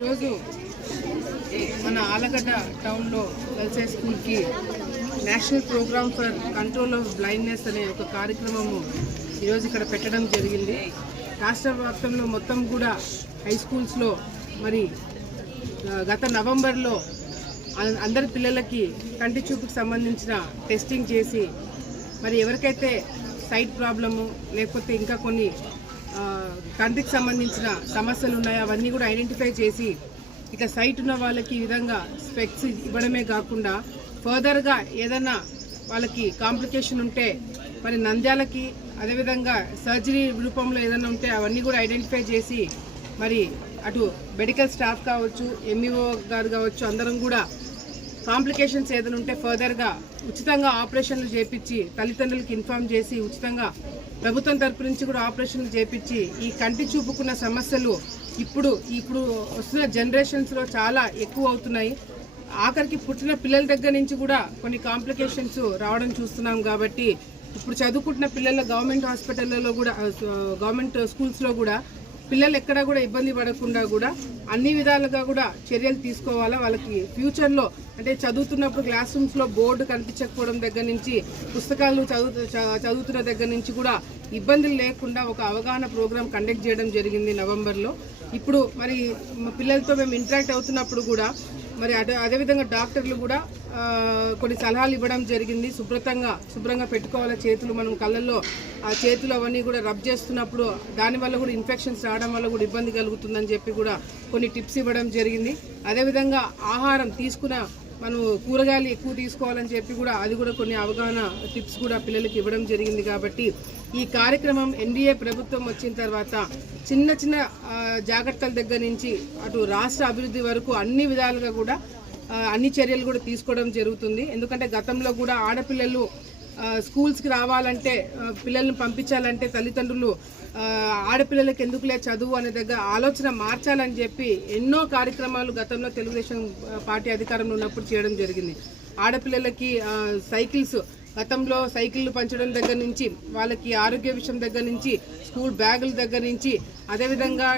ఈరోజు మన ఆలగడ్డ టౌన్లో కలిసే స్కూల్కి national programme for control of blindness అనే ఒక కార్యక్రమము ఈరోజు ఇక్కడ పెట్టడం జరిగింది. రాష్ట్ర వ్యాప్తంలో మొత్తం కూడా హై స్కూల్స్లో మరి గత నవంబర్లో అందరి పిల్లలకి కంటి చూపుకి సంబంధించిన టెస్టింగ్ చేసి మరి ఎవరికైతే సైట్ ప్రాబ్లము లేకపోతే ఇంకా కొన్ని కంటికి సంబంధించిన సమస్యలు ఉన్నాయో? అవన్నీ కూడా ఐడెంటిఫై చేసి ఇక సైట్ ఉన్న వాళ్ళకి ఈ విధంగా స్పెక్స్ ఇవ్వడమే కాకుండా ఫర్దర్గా ఏదైనా వాళ్ళకి కాంప్లికేషన్ ఉంటే మరి నంద్యాలకి అదేవిధంగా సర్జరీ రూపంలో ఏదైనా ఉంటే అవన్నీ కూడా ఐడెంటిఫై చేసి మరి అటు మెడికల్ స్టాఫ్ కావచ్చు ఎంఈఓ గారు కావచ్చు అందరం కూడా కాంప్లికేషన్స్ ఏదైనా ఉంటే ఫర్దర్గా ఉచితంగా ఆపరేషన్లు చేపించి తల్లిదండ్రులకు ఇన్ఫామ్ చేసి ఉచితంగా ప్రభుత్వం తరపు నుంచి కూడా ఆపరేషన్లు చేపించి ఈ కంటి చూపుకున్న సమస్యలు ఇప్పుడు ఇప్పుడు వస్తున్న జనరేషన్స్లో చాలా ఎక్కువ అవుతున్నాయి. ఆఖరికి పుట్టిన పిల్లల దగ్గర నుంచి కూడా కొన్ని కాంప్లికేషన్స్ రావడం చూస్తున్నాం కాబట్టి ఇప్పుడు చదువుకుంటున్న పిల్లల గవర్నమెంట్ హాస్పిటల్లో కూడా గవర్నమెంట్ స్కూల్స్లో కూడా పిల్లలు ఎక్కడా కూడా ఇబ్బంది పడకుండా కూడా అన్ని విధాలుగా కూడా చర్యలు తీసుకోవాలా? వాళ్ళకి ఫ్యూచర్లో అంటే చదువుతున్నప్పుడు క్లాస్ రూమ్స్లో బోర్డు కనిపించకపోవడం దగ్గర నుంచి పుస్తకాలు చదువు చ- చదువుతున్న దగ్గర నుంచి కూడా ఇబ్బందులు లేకుండా ఒక అవగాహన ప్రోగ్రాం కండక్ట్ చేయడం జరిగింది నవంబర్లో ఇప్పుడు మరి పిల్లలతో మేము ఇంటరాక్ట్ అవుతున్నప్పుడు కూడా మరి అదే అదేవిధంగా డాక్టర్లు కూడా కొన్ని సలహాలు ఇవ్వడం జరిగింది. శుభ్రతంగా శుభ్రంగా పెట్టుకోవాలి చేతులు. మనం కళ్ళల్లో ఆ చేతులు అవన్నీ కూడా రబ్ చేస్తున్నప్పుడు దానివల్ల కూడా ఇన్ఫెక్షన్స్ రావడం వల్ల కూడా ఇబ్బంది కలుగుతుందని చెప్పి కూడా కొన్ని టిప్స్ ఇవ్వడం జరిగింది. అదేవిధంగా ఆహారం తీసుకున్న మనం కూరగాయలు ఎక్కువ తీసుకోవాలని చెప్పి కూడా అది కూడా కొన్ని అవగాహన టిప్స్ కూడా పిల్లలకి ఇవ్వడం జరిగింది కాబట్టి ఈ కార్యక్రమం ఎన్డీఏ ప్రభుత్వం వచ్చిన తర్వాత చిన్న చిన్న జాగ్రత్తల దగ్గర నుంచి అటు రాష్ట్ర అభివృద్ధి వరకు అన్ని విధాలుగా కూడా అన్ని చర్యలు కూడా తీసుకోవడం జరుగుతుంది. ఎందుకంటే గతంలో కూడా ఆడపిల్లలు స్కూల్స్కి రావాలంటే పిల్లల్ని పంపించాలంటే తల్లిదండ్రులు ఆడపిల్లలకి ఎందుకులే చదువు అనే దగ్గర ఆలోచన మార్చాలని చెప్పి ఎన్నో కార్యక్రమాలు గతంలో తెలుగుదేశం పార్టీ అధికారంలో ఉన్నప్పుడు చేయడం జరిగింది. ఆడపిల్లలకి సైకిల్స్ గతంలో సైకిళ్ళు పంచడం దగ్గర నుంచి వాళ్ళకి ఆరోగ్య విషయం దగ్గర నుంచి స్కూల్ బ్యాగుల దగ్గర నుంచి అదేవిధంగా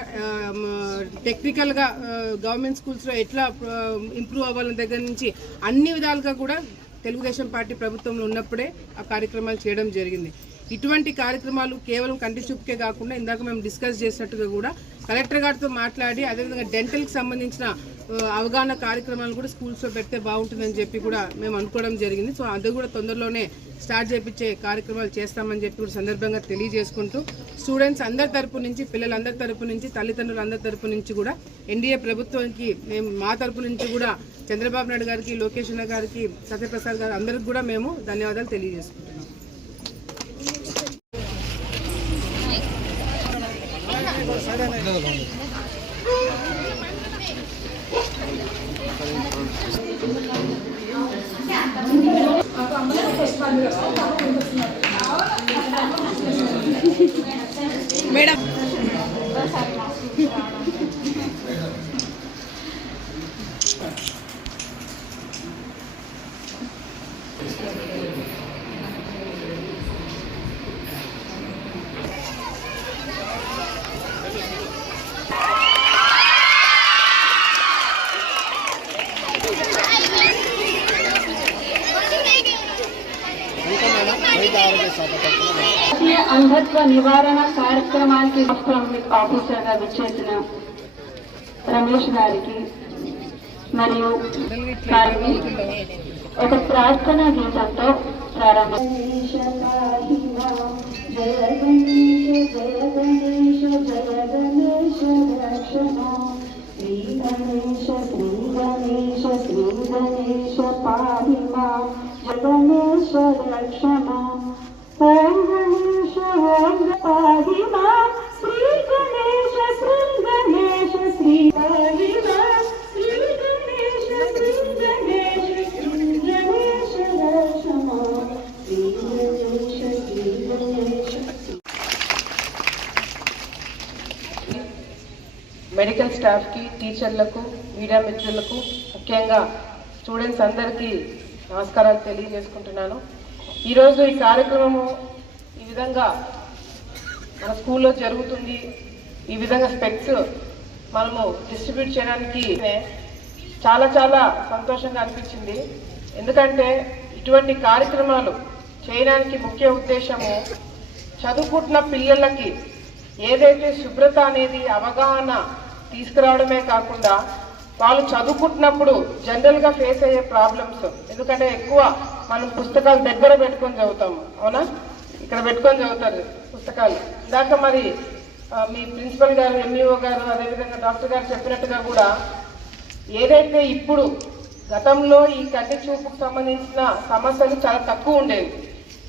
టెక్నికల్గా గవర్నమెంట్ స్కూల్స్లో ఎట్లా ఇంప్రూవ్ అవ్వాలని దగ్గర నుంచి అన్ని విధాలుగా కూడా తెలుగుదేశం పార్టీ ప్రభుత్వంలో ఉన్నప్పుడే ఆ కార్యక్రమాలు చేయడం జరిగింది. ఇటువంటి కార్యక్రమాలు కేవలం కంటి చూపుకే కాకుండా ఇందాక మేము డిస్కస్ చేసినట్టుగా కూడా కలెక్టర్ గారితో మాట్లాడి అదేవిధంగా డెంటల్కి సంబంధించిన అవగాహన కార్యక్రమాలు కూడా స్కూల్స్లో పెడితే బాగుంటుందని చెప్పి కూడా మేము అనుకోవడం జరిగింది. సో అది కూడా తొందరలోనే స్టార్ట్ చేయించే కార్యక్రమాలు చేస్తామని చెప్పి కూడా సందర్భంగా తెలియజేసుకుంటూ స్టూడెంట్స్ అందరి తరపు నుంచి పిల్లలందరి తరపు నుంచి తల్లిదండ్రులు అందరి తరపు నుంచి కూడా ఎన్డీఏ ప్రభుత్వానికి మేము మా తరపు నుంచి కూడా చంద్రబాబు నాయుడు గారికి లోకేష్ అన్న గారికి సత్యప్రసాద్ గారు అందరికి కూడా మేము ధన్యవాదాలు తెలియజేసుకుంటున్నాం. Mira. నివారణ కార్యక్రమానికి ఆఫీసర్గా విచ్చేసిన రమేష్ గారికి మరియు గారికి ఒక ప్రార్థన గీతంతో ప్రారంభం జయ గణేశ జయ గణేశ జయ గణేశ రక్షణ శ్రీ గణేశ శ్రీ గణేశ శ్రీ గణేశ పాహిమా మా గణేశ రక్షణ ఓం గణేశ మెడికల్ స్టాఫ్కి టీచర్లకు మీడియా మిత్రులకు ముఖ్యంగా స్టూడెంట్స్ అందరికీ నమస్కారాలు తెలియజేసుకుంటున్నాను. ఈరోజు ఈ కార్యక్రమము ఈ విధంగా మన స్కూల్లో జరుగుతుంది ఈ విధంగా స్పెక్స్ మనము డిస్ట్రిబ్యూట్ చేయడానికి చాలా చాలా సంతోషంగా అనిపించింది. ఎందుకంటే ఇటువంటి కార్యక్రమాలు చేయడానికి ముఖ్య ఉద్దేశము చదువుకుంటున్న పిల్లలకి ఏదైతే శుభ్రత అనేది అవగాహన తీసుకురావడమే కాకుండా వాళ్ళు చదువుకుంటున్నప్పుడు జనరల్గా ఫేస్ అయ్యే ప్రాబ్లమ్స్. ఎందుకంటే ఎక్కువ మనం పుస్తకాలు దగ్గర పెట్టుకొని చదువుతాము. అవునా? ఇక్కడ పెట్టుకొని చదువుతారు. పుస్తకాలు. ఇందాక మరి మీ ప్రిన్సిపల్ గారు ఎంఈఓ గారు అదేవిధంగా డాక్టర్ గారు చెప్పినట్టుగా కూడా ఏదైతే ఇప్పుడు గతంలో ఈ కంటి చూపుకు సంబంధించిన సమస్యలు చాలా తక్కువ ఉండేవి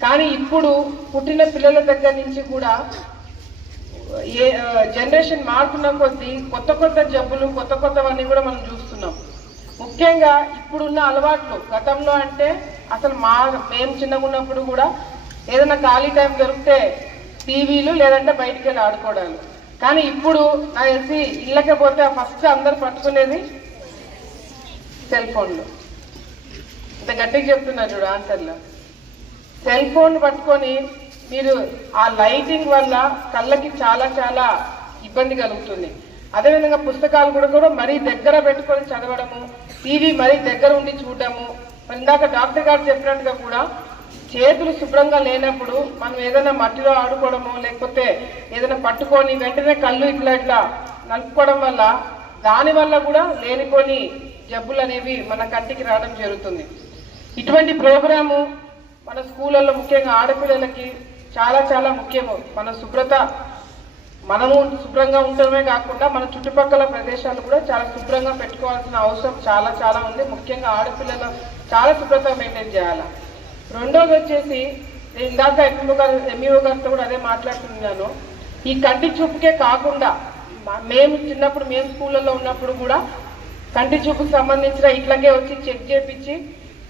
కానీ ఇప్పుడు పుట్టిన పిల్లల దగ్గర నుంచి కూడా ఏ జనరేషన్ మారుతున్న కొద్దీ కొత్త కొత్త జబ్బులు కొత్త కొత్తవన్నీ కూడా మనం చూస్తున్నాం. ముఖ్యంగా ఇప్పుడున్న అలవాట్లు గతంలో అంటే అసలు మా మేము చిన్నగా ఉన్నప్పుడు కూడా ఏదైనా ఖాళీ టైం దొరికితే టీవీలు లేదంటే బయటికి వెళ్ళి ఆడుకోవడాలు. కానీ ఇప్పుడు నాకు తెలిసి ఇళ్ళకే ఫస్ట్ అందరు పట్టుకునేది సెల్ ఫోన్లు. ఇంత గట్టిగా చెప్తున్నారు చూడు ఆన్సర్లో. సెల్ ఫోన్ పట్టుకొని మీరు ఆ లైటింగ్ వల్ల కళ్ళకి చాలా చాలా ఇబ్బంది కలుగుతుంది. అదేవిధంగా పుస్తకాలు కూడా కూడా మరీ దగ్గర పెట్టుకొని చదవడము టీవీ మరీ దగ్గర ఉండి చూడటము మరి ఇందాక డాక్టర్ గారు చెప్పినట్టుగా కూడా చేతులు శుభ్రంగా లేనప్పుడు మనం ఏదైనా మట్టిలో ఆడుకోవడము లేకపోతే ఏదైనా పట్టుకొని వెంటనే కళ్ళు ఇట్లా ఇట్లా నలుపుకోవడం వల్ల దానివల్ల కూడా లేనిపోని జబ్బులు అనేవి మన కంటికి రావడం జరుగుతుంది. ఇటువంటి ప్రోగ్రాము మన స్కూళ్ళల్లో ముఖ్యంగా ఆడపిల్లలకి చాలా చాలా ముఖ్యము. మన శుభ్రత మనము శుభ్రంగా ఉండడమే కాకుండా మన చుట్టుపక్కల ప్రదేశాలు కూడా చాలా శుభ్రంగా పెట్టుకోవాల్సిన అవసరం చాలా చాలా ఉంది. ముఖ్యంగా ఆడపిల్లలు చాలా శుభ్రత మెయింటైన్ చేయాలి. రెండోది వచ్చేసి నేను ఇందాక ఎంఈఓ గారు ఎంఈఓ గారితో కూడా అదే మాట్లాడుతున్నాను. ఈ కంటి చూపుకే కాకుండా మేము చిన్నప్పుడు మేము స్కూళ్ళల్లో ఉన్నప్పుడు కూడా కంటి చూపుకు సంబంధించిన ఇట్లాగే వచ్చి చెక్ చేపించి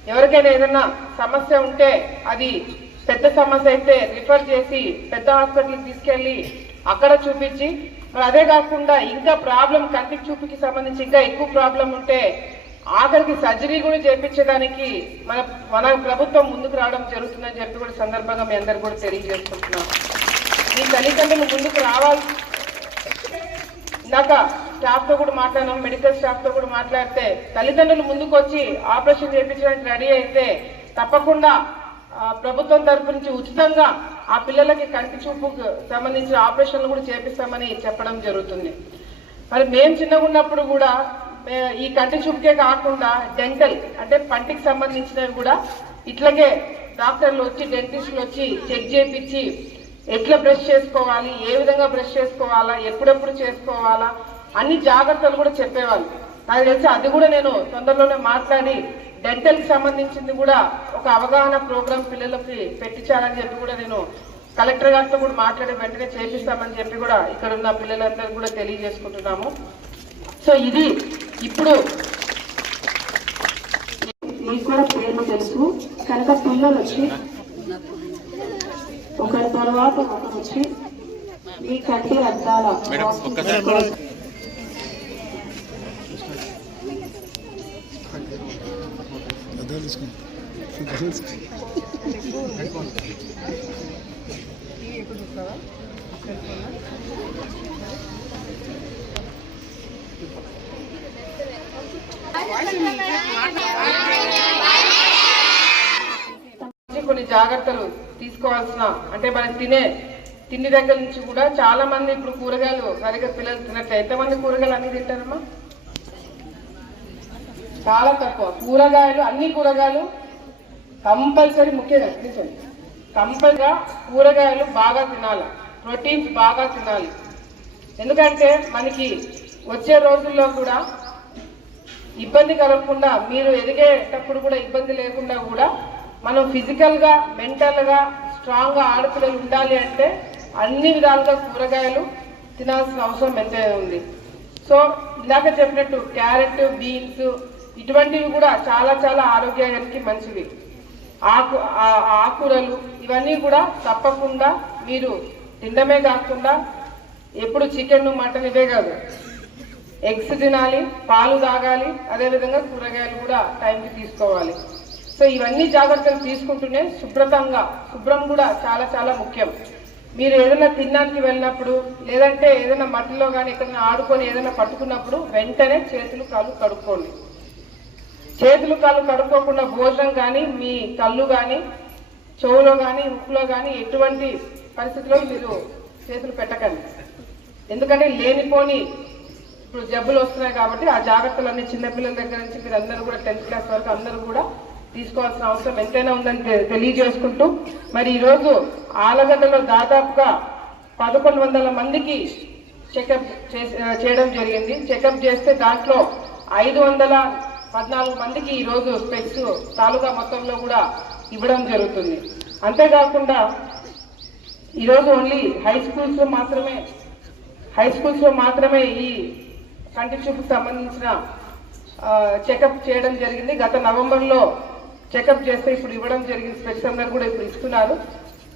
ఎవరికైనా ఏదైనా సమస్య ఉంటే అది పెద్ద సమస్య అయితే రిఫర్ చేసి పెద్ద హాస్పిటల్కి తీసుకెళ్ళి అక్కడ చూపించి అదే కాకుండా ఇంకా ప్రాబ్లం కంటి చూపుకి సంబంధించి ఇంకా ఎక్కువ ప్రాబ్లం ఉంటే ఆఖరికి సర్జరీ కూడా చేపించడానికి మన మన ప్రభుత్వం ముందుకు రావడం జరుగుతుందని చెప్పి కూడా సందర్భంగా మీ అందరు కూడా తెలియజేసుకుంటున్నాం. మీ తల్లిదండ్రులు ముందుకు రావాలి. ఇందాక స్టాఫ్తో కూడా మాట్లాడినాం మెడికల్ స్టాఫ్తో కూడా మాట్లాడితే తల్లిదండ్రులు ముందుకు వచ్చి ఆపరేషన్ చేయించడానికి రెడీ అయితే తప్పకుండా ప్రభుత్వం తరపు నుంచి ఉచితంగా ఆ పిల్లలకి కంటి చూపుకు సంబంధించిన ఆపరేషన్లు కూడా చేపిస్తామని చెప్పడం జరుగుతుంది. మరి మేము చిన్నగా ఉన్నప్పుడు కూడా ఈ కంటి చూపుకే కాకుండా డెంటల్ అంటే పంటికి సంబంధించినవి కూడా ఇట్లాగే డాక్టర్లు వచ్చి డెంటిస్టులు వచ్చి చెక్ చేపించి ఎట్లా బ్రష్ చేసుకోవాలి ఏ విధంగా బ్రష్ చేసుకోవాలా ఎప్పుడెప్పుడు చేసుకోవాలా అన్ని జాగ్రత్తలు కూడా చెప్పేవాళ్ళు. నాకు తెలిసి అది కూడా నేను తొందరలోనే మాట్లాడి డెంటల్కి సంబంధించింది కూడా ఒక అవగాహన ప్రోగ్రామ్ పిల్లలకి పెట్టించాలని చెప్పి కూడా నేను కలెక్టర్ గారితో కూడా మాట్లాడి వెంటనే చేపిస్తామని చెప్పి కూడా ఇక్కడ ఉన్న పిల్లలందరూ కూడా తెలియజేసుకుంటున్నాము. సో ఇది ఇప్పుడు మీకు కూడా పేర్లు తెలుసు. కనుక పిల్లలు వచ్చి ఒకరి తర్వాత ఒకరు వచ్చి మీ కంటి అద్దాల కొన్ని జాగ్రత్తలు తీసుకోవాల్సిన అంటే మనం తినే తిండి దగ్గర నుంచి కూడా చాలా మంది ఇప్పుడు కూరగాయలు సరిగ్గా పిల్లలు తినట్లే. ఎంతమంది కూరగాయలు అన్ని తింటారమ్మా? చాలా తక్కువ. కూరగాయలు అన్ని కూరగాయలు కంపల్సరీ ముఖ్యంగా కూర్చోండి కంపల్గా కూరగాయలు బాగా తినాలి. ప్రోటీన్స్ బాగా తినాలి. ఎందుకంటే మనకి వచ్చే రోజుల్లో కూడా ఇబ్బంది కలగకుండా మీరు ఎదిగేటప్పుడు కూడా ఇబ్బంది లేకుండా కూడా మనం ఫిజికల్గా మెంటల్గా స్ట్రాంగ్గా ఆడపిల్లలు ఉండాలి అంటే అన్ని విధాలుగా కూరగాయలు తినాల్సిన అవసరం ఎంతైనా ఉంది. సో ఇందాక చెప్పినట్టు క్యారెట్ బీన్స్ ఇటువంటివి కూడా చాలా చాలా ఆరోగ్యానికి మంచివి. ఆకు ఆకురలు ఆకుకూరలు ఇవన్నీ కూడా తప్పకుండా మీరు తినడమే కాకుండా ఎప్పుడు చికెన్ మటన్ ఇవే కాదు. ఎగ్స్ తినాలి పాలు తాగాలి అదేవిధంగా కూరగాయలు కూడా టైంకి తీసుకోవాలి. సో ఇవన్నీ జాగ్రత్తలు తీసుకుంటూనే శుభ్రతంగా శుభ్రం కూడా చాలా చాలా ముఖ్యం. మీరు ఏదైనా తినడానికి వెళ్ళినప్పుడు లేదంటే ఏదైనా మట్టిలో కానీ ఎక్కడైనా ఆడుకొని ఏదైనా పట్టుకున్నప్పుడు వెంటనే చేతులు కాళ్ళు కడుక్కోండి. చేతులు కాళ్ళు కడుక్కోకుండా భోజనం కానీ మీ కళ్ళు కానీ చెవులో కానీ ఉప్పులో కానీ ఎటువంటి పరిస్థితిలో మీరు చేతులు పెట్టకండి. ఎందుకంటే లేనిపోని ఇప్పుడు జబ్బులు వస్తున్నాయి కాబట్టి ఆ జాగ్రత్తలన్నీ చిన్నపిల్లల దగ్గర నుంచి మీరు అందరూ కూడా టెన్త్ క్లాస్ వరకు అందరూ కూడా తీసుకోవాల్సిన అవసరం ఎంతైనా ఉందని తెలియజేసుకుంటూ మరి ఈరోజు ఆలగడ్డలో దాదాపుగా పదకొండు వందల మందికి చెకప్ చేసి- చేయడం జరిగింది. చెకప్ చేస్తే దాంట్లో ఐదు వందల పద్నాలుగు మందికి ఈరోజు స్పెక్స్ తాలూకా మొత్తంలో కూడా ఇవ్వడం జరుగుతుంది. అంతేకాకుండా ఈరోజు ఓన్లీ హై స్కూల్స్లో మాత్రమే హై స్కూల్స్లో మాత్రమే ఈ కంటి చూపుకు సంబంధించిన చెకప్ చేయడం జరిగింది. గత నవంబర్లో చెకప్ చేస్తే ఇప్పుడు ఇవ్వడం జరిగింది. స్పెక్స్ అందరు కూడా ఇప్పుడు ఇస్తున్నారు.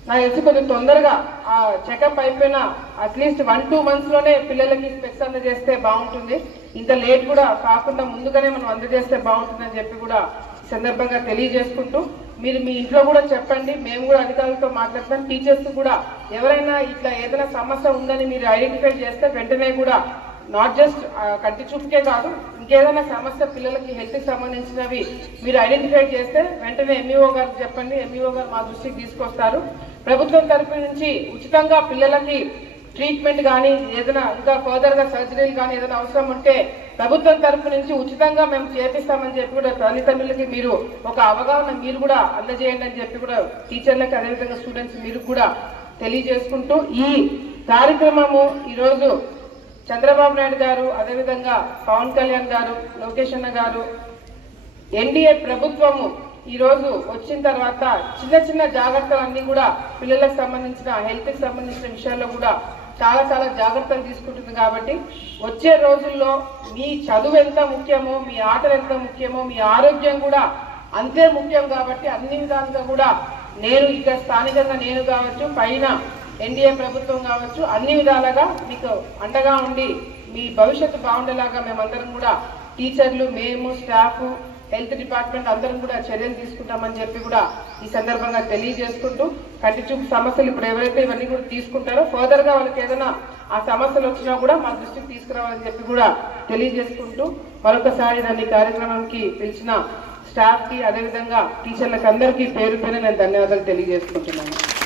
నాకు తెలిసి కొంచెం తొందరగా ఆ చెకప్ అయిపోయిన అట్లీస్ట్ వన్ టూ మంత్స్లోనే పిల్లలకి స్పెక్స్ అందజేస్తే బాగుంటుంది. ఇంత లేట్ కూడా కాకుండా ముందుగానే మనం అందజేస్తే బాగుంటుందని చెప్పి కూడా సందర్భంగా తెలియజేసుకుంటూ మీరు మీ ఇంట్లో కూడా చెప్పండి. మేము కూడా అధికారులతో మాట్లాడతాం. టీచర్స్ కూడా ఎవరైనా ఇట్లా ఏదైనా సమస్య ఉందని మీరు ఐడెంటిఫై చేస్తే వెంటనే కూడా నాట్ జస్ట్ uh, కంటి చూపుకే కాదు ఇంకేదైనా సమస్య పిల్లలకి హెల్త్కి సంబంధించినవి మీరు ఐడెంటిఫై చేస్తే వెంటనే ఎంఈఓ గారికి చెప్పండి. ఎంఈఓ గారు మా దృష్టికి తీసుకొస్తారు. ప్రభుత్వం తరపు నుంచి ఉచితంగా పిల్లలకి ట్రీట్మెంట్ కానీ ఏదైనా ఇంకా ఫర్దర్గా సర్జరీలు కానీ ఏదైనా అవసరం ఉంటే ప్రభుత్వం తరపు నుంచి ఉచితంగా మేము చేపిస్తామని చెప్పి కూడా తల్లిదండ్రులకి మీరు ఒక అవగాహన మీరు కూడా అందజేయండి అని చెప్పి కూడా టీచర్లకి అదేవిధంగా స్టూడెంట్స్ మీరు కూడా తెలియజేసుకుంటూ ఈ కార్యక్రమము ఈరోజు చంద్రబాబు నాయుడు గారు అదేవిధంగా పవన్ కళ్యాణ్ గారు లోకేష్ అన్న గారు ఎన్డీఏ ప్రభుత్వము ఈరోజు వచ్చిన తర్వాత చిన్న చిన్న జాగ్రత్తలన్నీ కూడా పిల్లలకు సంబంధించిన హెల్త్కి సంబంధించిన విషయాల్లో కూడా చాలా చాలా జాగ్రత్తలు తీసుకుంటుంది కాబట్టి వచ్చే రోజుల్లో మీ చదువు ఎంత ముఖ్యమో మీ ఆటలు ఎంత ముఖ్యమో మీ ఆరోగ్యం కూడా అంతే ముఖ్యం కాబట్టి అన్ని విధాలుగా కూడా నేను ఇక్కడ స్థానికంగా నేను కావచ్చు పైన ఎన్డీఏ ప్రభుత్వం కావచ్చు అన్ని విధాలుగా మీకు అండగా ఉండి మీ భవిష్యత్తు బాగుండేలాగా మేమందరం కూడా టీచర్లు మేము స్టాఫ్ హెల్త్ డిపార్ట్మెంట్ అందరం కూడా చర్యలు తీసుకుంటామని చెప్పి కూడా ఈ సందర్భంగా తెలియజేసుకుంటూ కంటి చూపు సమస్యలు ఇప్పుడు ఎవరైతే ఇవన్నీ కూడా తీసుకుంటారో ఫర్దర్గా వాళ్ళకి ఏదైనా ఆ సమస్యలు వచ్చినా కూడా మా దృష్టికి తీసుకురావాలని చెప్పి కూడా తెలియజేసుకుంటూ మరొకసారి నన్ను ఈ కార్యక్రమానికి పిలిచిన స్టాఫ్కి అదేవిధంగా టీచర్లకు అందరికీ పేరు పేరు నేను ధన్యవాదాలు తెలియజేసుకుంటున్నాను.